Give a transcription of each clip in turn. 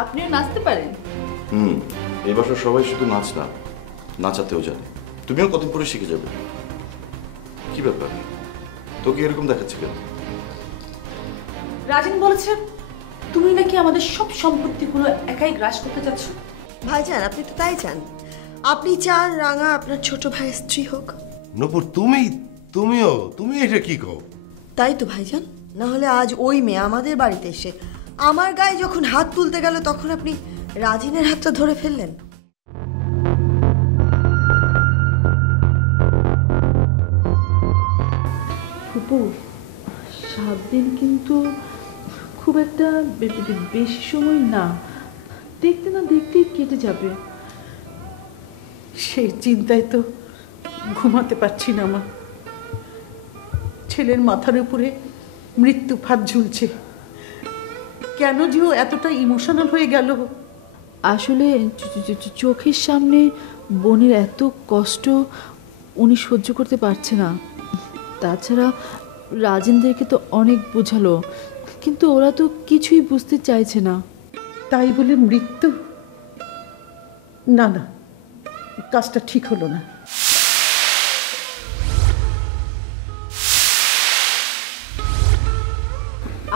আপনিও নাচতে পারেন? এই বাসার সবাই শুধু নাচ না, নাচাতেও জানে। তুমিও কদিন পরে শিখে যাবে। কি ব্যাপার, তোকে এরকম দেখাচ্ছে কেন? রাজিন বলেছে তুমি নাকি আমাদের সব সম্পত্তিগুলো একাই গ্রাস করতে যাচ্ছ। ভাইজান, আপনি তো তাই চান। আপনি চান রাঙা আপনার ছোট ভাইয়ের স্ত্রী হোক। নূপুর, তুমি এটা কি কও? তাই তো ভাইজান, না হলে আজ ওই মেয়ে আমাদের বাড়িতে এসে আমার গায়ে যখন হাত তুলতে গেল তখন আপনি রাজিনের হাতটা ধরে ফেললেন। ফুপু, 7 দিন কিন্তু খুব একটা বেশি সময় না, দেখতে না দেখতেই কেটে যাবে। সেই চিন্তায় তো ঘুমাতে পারছি না মা। ছেলের মাথার উপরে মৃত্যু ফাঁদ ঝুলছে, কেন যে ও এতটা ইমোশনাল হয়ে গেল। আসলে চোখের সামনে বোনের এত কষ্ট উনি সহ্য করতে পারছে না। তাছাড়া রাজেন্দ্রকে তো অনেক বোঝালো, কিন্তু ওরা তো কিছুই বুঝতে চাইছে না। তাই বলে মৃত্যু? না না, কাজটা ঠিক হলো না।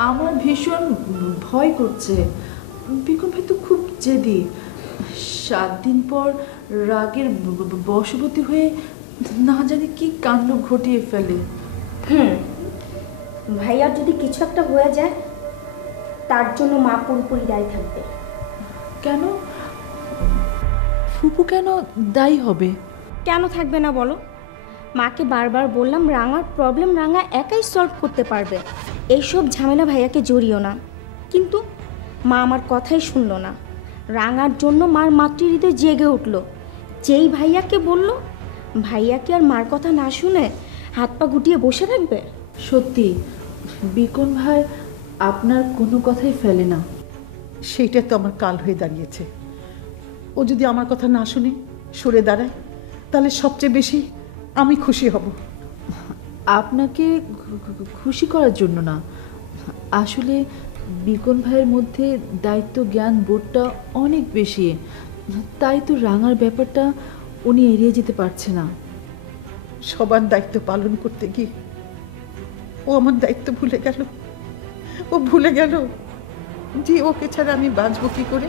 আমার ভীষণ ভয় করছে। বিকন ভাই তো খুব জেদি। 7 দিন পর রাগের বশবর্তী হয়ে না জানি কি কাণ্ড ঘটিয়ে ফেলে। ভাইয়ার যদি কিছু একটা হয়ে যায় তার জন্য মা পুরোপুরি দায়ী থাকবে। কেন ফুপু কেন দায়ী হবে? কেন থাকবে না বলো? মাকে বারবার বললাম রাঙার প্রবলেম রাঙা একাই সলভ করতে পারবে, এইসব ঝামেলা ভাইয়াকে জড়িও না। কিন্তু মা আমার কথাই শুনলো না। রাঙার জন্য মার মাতৃহৃদয় জেগে উঠল। যেই ভাইয়াকে বলল, ভাইয়াকে আর মার কথা না শুনে হাত পা গুটিয়ে বসে থাকবে? সত্যি বিকন ভাই আপনার কোনো কথাই ফেলে না। সেইটা তো আমার কাল হয়ে দাঁড়িয়েছে। ও যদি আমার কথা না শুনে সরে দাঁড়ায় তাহলে সবচেয়ে বেশি আমি খুশি হব। আপনাকে খুশি করার জন্য না, আসলে বিকন ভাইয়ের মধ্যে দায়িত্ব জ্ঞান বোধটা অনেক বেশি, তাই তো রাঙার ব্যাপারটা উনি এড়িয়ে যেতে পারছে না। সবার দায়িত্ব পালন করতে গিয়ে ও আমার দায়িত্ব ভুলে গেল। ও ভুলে গেল যে ওকে ছাড়া আমি বাঁচবো কি করে।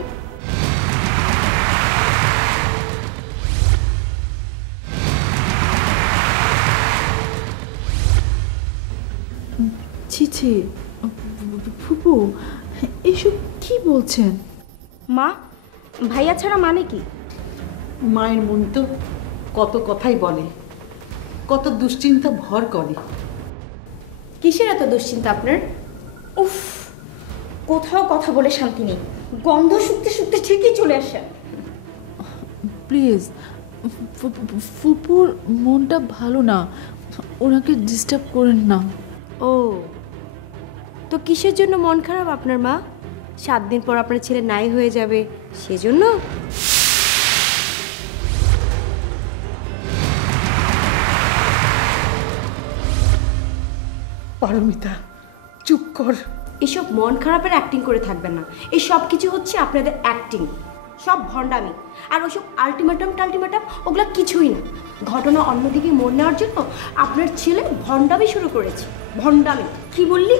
ছি ছি ফুপু, এসব কি বলছেন? মা, ভাইয়া ছাড়া মানে কি? মায়ের মন তো কত কথাই বলে, কত দুশ্চিন্তা ভর করে। কিসের এত দুশ্চিন্তা আপনার? উফ, কোথাও কথা বলে শান্তি নেই। গন্ধ শুকতে শুকতে ঠিকই চলে আসেন। প্লিজ, ফুপুর মনটা ভালো না, ওনাকে ডিস্টার্ব করেন না। ও, তো কিসের জন্য মন খারাপ আপনার মা? 7 দিন পর আপনার ছেলে নাই হয়ে যাবে সেজন্য? পারমিতা, চুপ কর। এসব মন খারাপের অ্যাক্টিং করে থাকবেন না। এই সব কিছু হচ্ছে আপনাদের অ্যাক্টিং, সব ভণ্ডামি। আর ওসব আলটিমেটাম ওগুলা কিছুই না। ঘটনা অন্যদিকে মন নেওয়ার জন্য আপনার ছেলে ভণ্ডামি শুরু করেছে। ভণ্ডামি? কি বললি?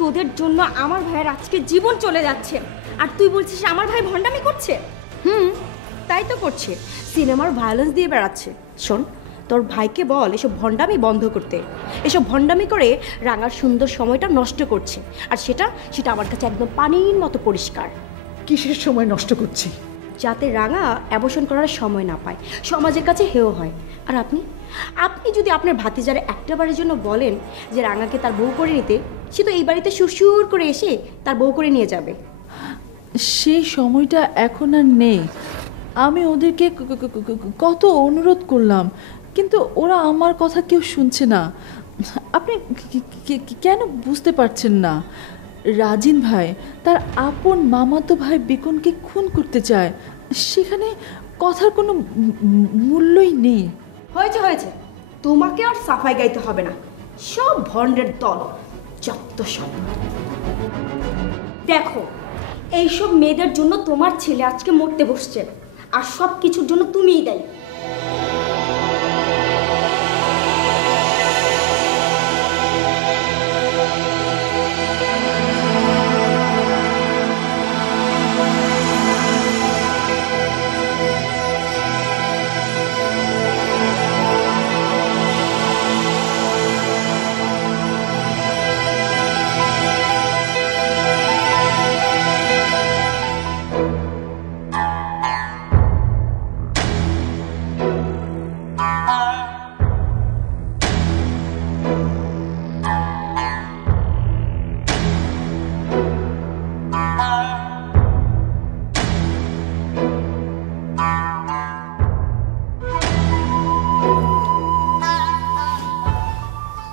তোদের জন্য আমার ভাইয়ের আজকে জীবন চলে যাচ্ছে, আর তুই বলছিস আমার ভাই ভণ্ডামি করছে? তাই তো করছে, সিনেমার ভায়োলেন্স দিয়ে বেড়াচ্ছে। শোন, তোর ভাইকে বল এসব ভণ্ডামি বন্ধ করতে। এসব ভণ্ডামি করে রাঙার সুন্দর সময়টা নষ্ট করছে, আর সেটা আমার কাছে একদম পানির মতো পরিষ্কার। কিসের সময় নষ্ট করছি? যাতে রাঙা অ্যাবর্শন করার সময় না পায়, সমাজের কাছে হেয় হয়। আর আপনি যদি আপনার ভাতিজারে একটা বারের জন্য বলেন যে রাঙাকে তার বউ করে নিতে, সে তো এই বাড়িতে সুরসুর করে এসে তার বউ করে নিয়ে যাবে। সেই সময়টা এখন আর নেই। আমি ওদেরকে কত অনুরোধ করলাম, কিন্তু ওরা আমার কথা কেউ শুনছে না। আপনি কেন বুঝতে পারছেন না? রাজিন ভাই তার আপন মামাতো ভাই বিকনকে খুন করতে চায়, সেখানে কথার কোনো মূল্যই নেই। হয়েছে, তোমাকে আর সাফাই গাইতে হবে না। সব ভণ্ডের দল, যত সব। দেখো, এইসব মেয়েদের জন্য তোমার ছেলে আজকে মরতে বসছে, আর সব কিছুর জন্য তুমিই দায়ী।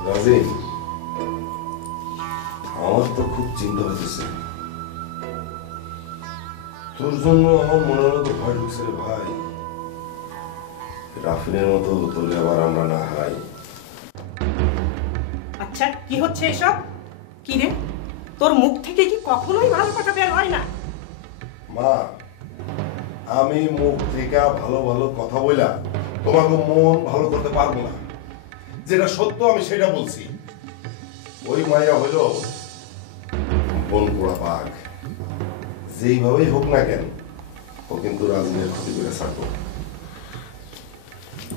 রাজিন, আমার তো খুব চিন্তা হইতেছে। তোর জন্য আমার মনের মতো ভয় ঢুকছে রে ভাই। রাফিনের মতো তোরে আবার আমরা না হারাই। আচ্ছা, কি হচ্ছে এসব? কি রে, তোর মুখ থেকে কি কখনোই ভালো কথা বের হয় না? মা, আমি মুখ থেকে ভালো ভালো কথা বইলা তোমাকে মন ভালো করতে পারবো না। যেটা সত্য আমি সেটা বলছি। ওই মায়া হইল বন পোড়া বাঘ। যেইভাবেই হোক না কেন, ও কিন্তু রাজনীতির ক্ষতি করে থাকবো।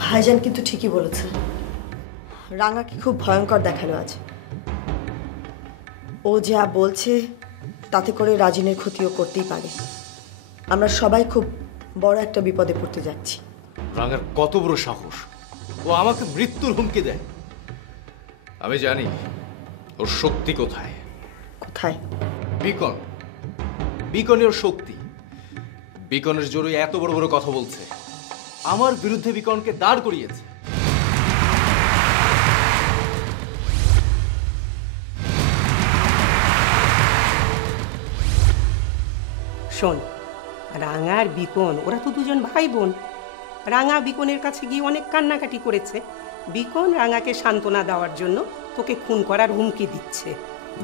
ভাইজান কিন্তু ঠিকই বলেছে, রাঙাকে খুব ভয়ঙ্কর দেখালো আজ। ও যা বলছে তাতে করে রাজিনের ক্ষতিও করতেই পারে। আমরা সবাই খুব বড় একটা বিপদে পড়তে যাচ্ছি। রাঙার কত বড় সাহস! ও আমাকে মৃত্যুর হুমকি দেয়। আমি জানি ওর শক্তি কোথায়। কোথায়? বিকন, বিকনই ওর শক্তি। বিকনের জোরে এত বড় বড় কথা বলছে, আমার বিরুদ্ধে বিকনকে দাঁড় করিয়েছে। শোন, রাঙা আর বিকন ওরা তো দুজন ভাই বোন। রাঙা বিকনের কাছে গিয়ে অনেক কান্নাকাটি করেছে। বিকন রাঙাকে সান্ত্বনা দেওয়ার জন্য তোকে খুন করার হুমকি দিচ্ছে।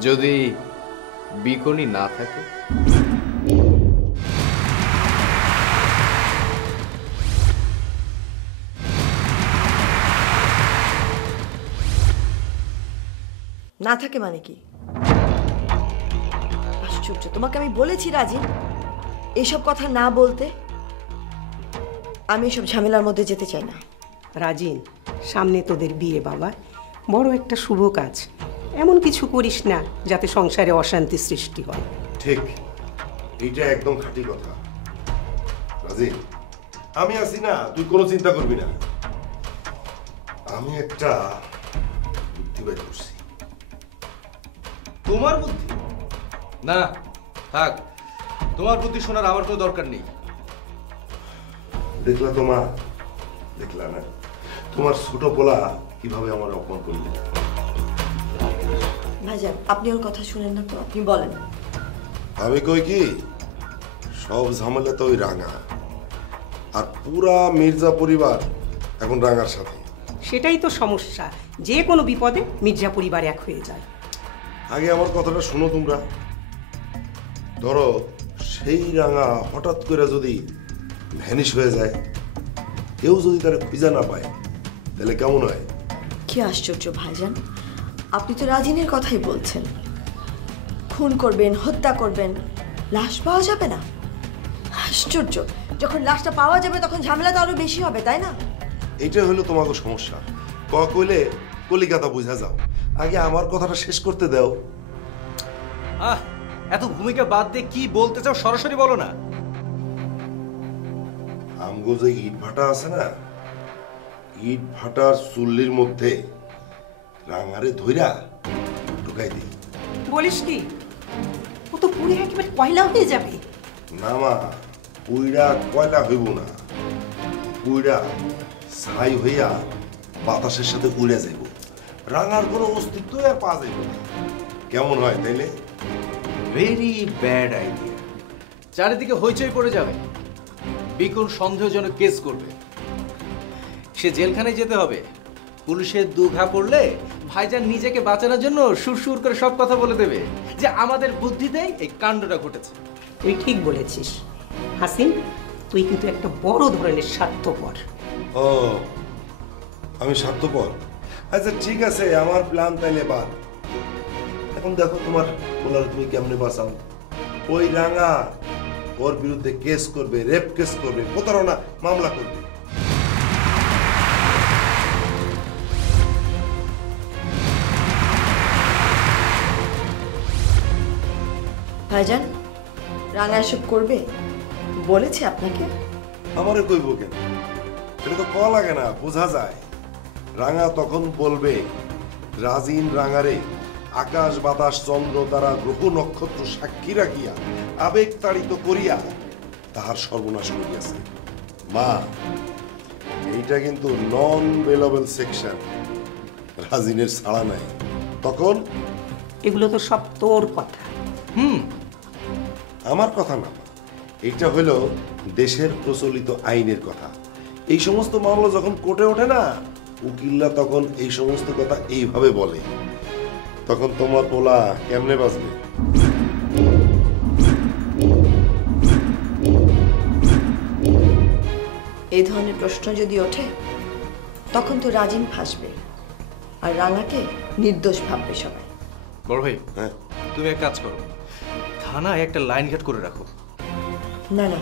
যদি বিকনই না থাকে? না থাকে মানে কি? আশ্চর্য, তোমাকে আমি বলেছি রাজিন এসব কথা না বলতে। আমি এসব ঝামেলার মধ্যে যেতে চাই না। রাজিন, সামনে তোদের বিয়ে বাবা, বড় একটা শুভ কাজ। এমন কিছু করিস না যাতে সংসারে অশান্তি সৃষ্টি হয়। ঠিক, এইটা একদম খাঁটি কথা। রাজিন, আমি আছি না, তুই কোনো চিন্তা করবি না। আমি একটা বুদ্ধি বের করছি। তোমার বুদ্ধি? না থাক, তোমার বুদ্ধি শোনার আমার কোনো দরকার নেই। দেখলা তোমা, দেখলা না তোমার ছোট পোলা কিভাবে আমার অপমান করলি। ভাইজান, আপনি ওর কথা শুনেন না তো, আপনি বলেন। আমি কই কি, সব ঝামেলা তো ওই রাঙা, আর পুরা মির্জা পরিবার এখন রাঙার সাথে। সেটাই তো সমস্যা, যে কোনো বিপদে মির্জা পরিবার এক হয়ে যায়। আগে আমার কথাটা শোনো তোমরা। ধরো সেই রাঙা হঠাৎ করে যদি ভ্যানিশ হয়ে যায়, কেউ যদি তারা খুঁজে না পায়, তাহলে কেমন হয়? কি আশ্চর্য ভাইজান, আপনি তো রাজিনের কথাই বলছেন। খুন করবেন, হত্যা করবেন, লাশ পাওয়া যাবে না? আশ্চর্য, যখন লাশটা পাওয়া যাবে তখন ঝামেলা তো আরো বেশি হবে, তাই না? এইটা হলো তোমাকে সমস্যা। কইলে কলিকাতা বুঝা যাও, আগে আমার কথাটা শেষ করতে দাও। এত ভূমিকা বাদ দিয়ে কি বলতে চাও সরাসরি বলো না। আমগো যে ইট ভাটা আছে না, ইট ভাটার চুল্লির মধ্যে রাঙারে ধইরা ঢুকাই দিই। বলিস কি? ও তো পুড়ে একেবারে কয়লা হয়ে যাবে। না মা, পুইরা কয়লা হইব না, পুইরা ছাই হইয়া বাতাসের সাথে উড়ে যাইব। রাঙার কোনো অস্তিত্ব আর পাওয়া যাইব না। কেমন হয় তাইলে? Very bad idea. চারিদিকে হইচই পড়ে যাবে, বিকুল সন্দেহজনক কেস করবে, সে জেলখানায় যেতে হবে। পুলিশের দুঘা পড়লে ভাইজান নিজেকে বাঁচানোর জন্য সুর সুর করে সব কথা বলে দেবে যে আমাদের বুদ্ধিতেই এই কাণ্ডটা ঘটেছে। তুই ঠিক বলেছিস হাসিন, তুই কিন্তু একটা বড় ধরনের স্বার্থপর। ও, আমি স্বার্থপর? আচ্ছা ঠিক আছে, আমার প্ল্যান তাইলে বাদ। এখন দেখো তোমার বলার তুমি কেমনে বাঁচাও। ওই রাঙা ওর বিরুদ্ধে কেস করবে, রেপ কেস করবে, প্রতারণা মামলা করবে। ভাইজান, রাঙা এসব করবে বলেছে আপনাকে? আমারে কইব কেন? এটা তো কল লাগে না, বোঝা যায়। রাঙা তখন বলবে রাজিন রাঙারে আকাশ বাতাস চন্দ্র তারা গ্রহ নক্ষত্র সাক্ষী রাখিয়া আবেগ তাড়িত করিয়া তাহার সর্বনাশ করিয়াছে। মা, এইটা কিন্তু নন বেলেবল সেকশন, রাজিনের ছাড়া নাই। তখন এগুলো তো সব তোর কথা। আমার কথা না, এইটা হলো দেশের প্রচলিত আইনের কথা। এই সমস্ত মামলা যখন কোর্টে ওঠে না, উকিলরা তখন এই সমস্ত কথা এইভাবে বলে। তখন তোমার পোলা কেমনে বাঁচবে? এই ধরনের প্রশ্ন যদি ওঠে তখন তো রাজিন ফাঁসবে আর রাঙাকে নির্দোষ ভাববে সবাই। বড় ভাই, হ্যাঁ, তুমি এক কাজ করো, থানায় একটা লাইন গেট করে রাখো। না না,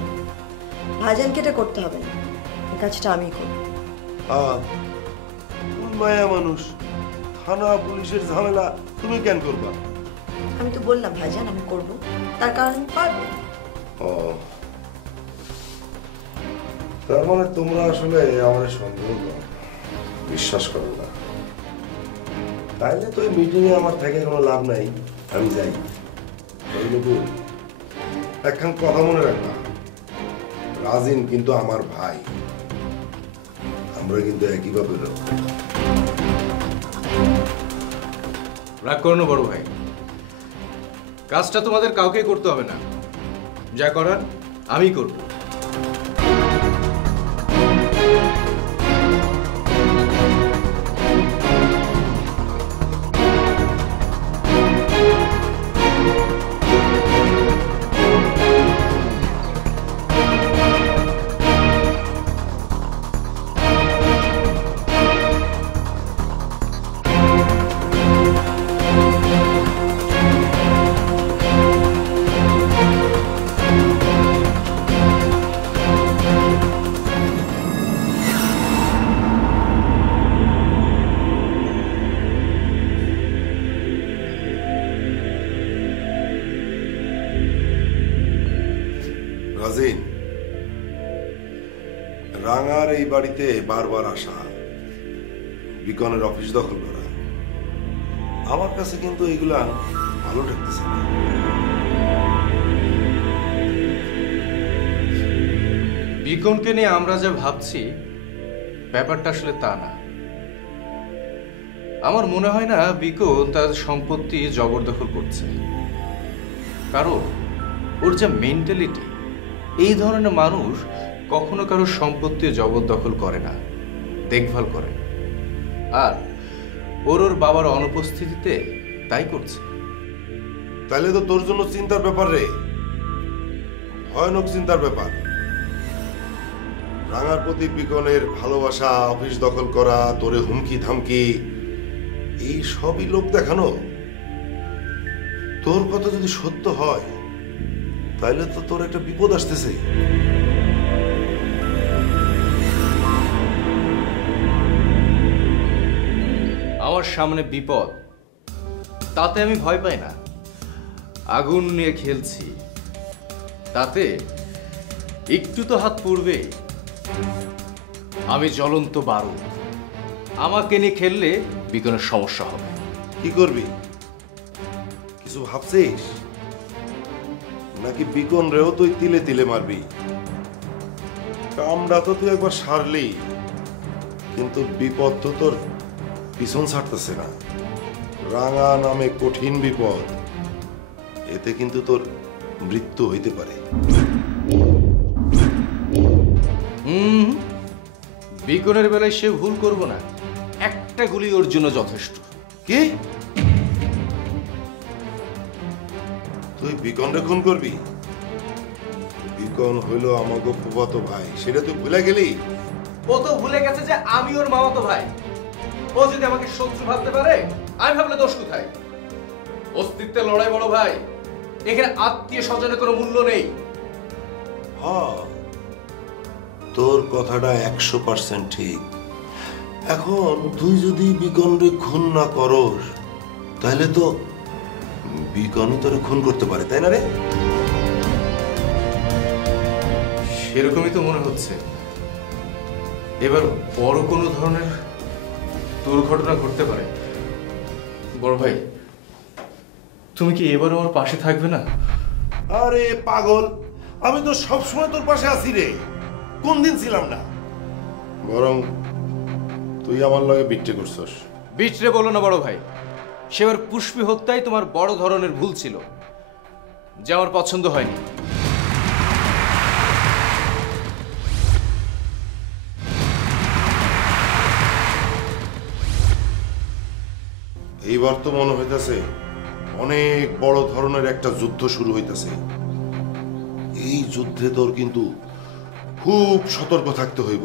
ভাইজানকে এটা করতে হবে না, এই কাজটা আমি করব। তুমি মায়া মানুষ, থানা পুলিশের ঝামেলা তুমি কেন করবা? আমি তো বললাম ভাইজান আমি করব, তার কারণ আমি পারবো। ও, তার মানে তোমরা আসলে আমার সন্দেহ করো, বিশ্বাস করো না। তাইলে তো এই মিটিংয়ে আমার থেকে কোনো লাভ নাই, আমি যাই। একখান কথা মনে রাখবা, রাজিন কিন্তু আমার ভাই, আমরা কিন্তু একইভাবে রাগ করো না বড় ভাই, কাজটা তোমাদের কাউকে করতে হবে না, যা করার আমি করব। রাজিন, রাঙার এই বাড়িতে বারবার আসা, বিকনের অফিস দখল করা, আমার কাছে কিন্তু এগুলা ভালো ঠেকতেছে না। বিকনকে নিয়ে আমরা যা ভাবছি ব্যাপারটা আসলে তা না। আমার মনে হয় না বিকন তার সম্পত্তি জবরদখল করছে, কারণ ওর যে মেন্টালিটি, এই ধরনের মানুষ কখনো কারো সম্পত্তি জবরদখল করে না, দেখভাল করে। আর ওর বাবার অনুপস্থিতিতে তাই করছে। তাইলে তো তোর জন্য চিন্তার ব্যাপার রে, ভয়ানক চিন্তার ব্যাপার। রাঙার প্রতি বিকনের ভালোবাসা, অফিস দখল করা, তোরে হুমকি ধামকি, এই সবই লোক দেখানো। তোর কথা যদি সত্য হয় তাইলে তো তোর একটা বিপদ আসতেছে। আমার সামনে বিপদ, তাতে আমি ভয় পাই না। আগুন নিয়ে খেলছি, তাতে একটু তো হাত পুড়বে। আমি জ্বলন্ত বারুদ, আমাকে নিয়ে খেললে বিকনের সমস্যা হবে। কি করবি? কিছু ভাবছিস নাকি বিকন রেও তুই তিলে তিলে মারবি? কামড়া তো তুই একবার সারলি, কিন্তু বিপদ তো তোর পিছন ছাড়তেছে না। রাঙা নামে কঠিন বিপদ, এতে কিন্তু তোর মৃত্যু হইতে পারে। বিকনের বেলায় সে ভুল করব না, একটা গুলি ওর জন্য যথেষ্ট। কি তুই বিকনরে খুন করবি? বিকন হইল আমাকে ফুফাতো ভাই, সেটা তুই ভুলে গেলি? ও তো ভুলে গেছে যে আমি ওর মামাতো ভাই। ও যদি আমাকে শত্রু ভাবতে পারে, আমি ভাবলে দোষ কোথায়? অস্তিত্বের লড়াই বড় ভাই, এখানে আত্মীয় স্বজনের কোনো মূল্য নেই। হ্যাঁ, তোর কথাটা 100% ঠিক। এখন তুই যদি বিকনরে খুন না করস, তাহলে তো বিকনই তোরে খুন করতে পারে, তাই না রে? সেরকমই তো মনে হচ্ছে। এবার বড় কোনো ধরনের দুর্ঘটনা ঘটতে পারে। বড় ভাই, তুমি কি এবার আমার পাশে থাকবে না? আরে পাগল, আমি তো সবসময় তোর পাশে আছি রে, কোন দিন ছিলাম না? বরং তুই আমার লগে বিট্রে করছস। বিটরে বলো না বড় ভাই, সেবার পুষ্পী হত্যায় তোমার বড় ধরনের ভুল ছিল, যা আমার পছন্দ হয়নি। এইবার তো মনে হইতাছে অনেক বড় ধরনের একটা যুদ্ধ শুরু হইতাছে। এই যুদ্ধে তোর কিন্তু খুব সতর্ক থাকতে হইব।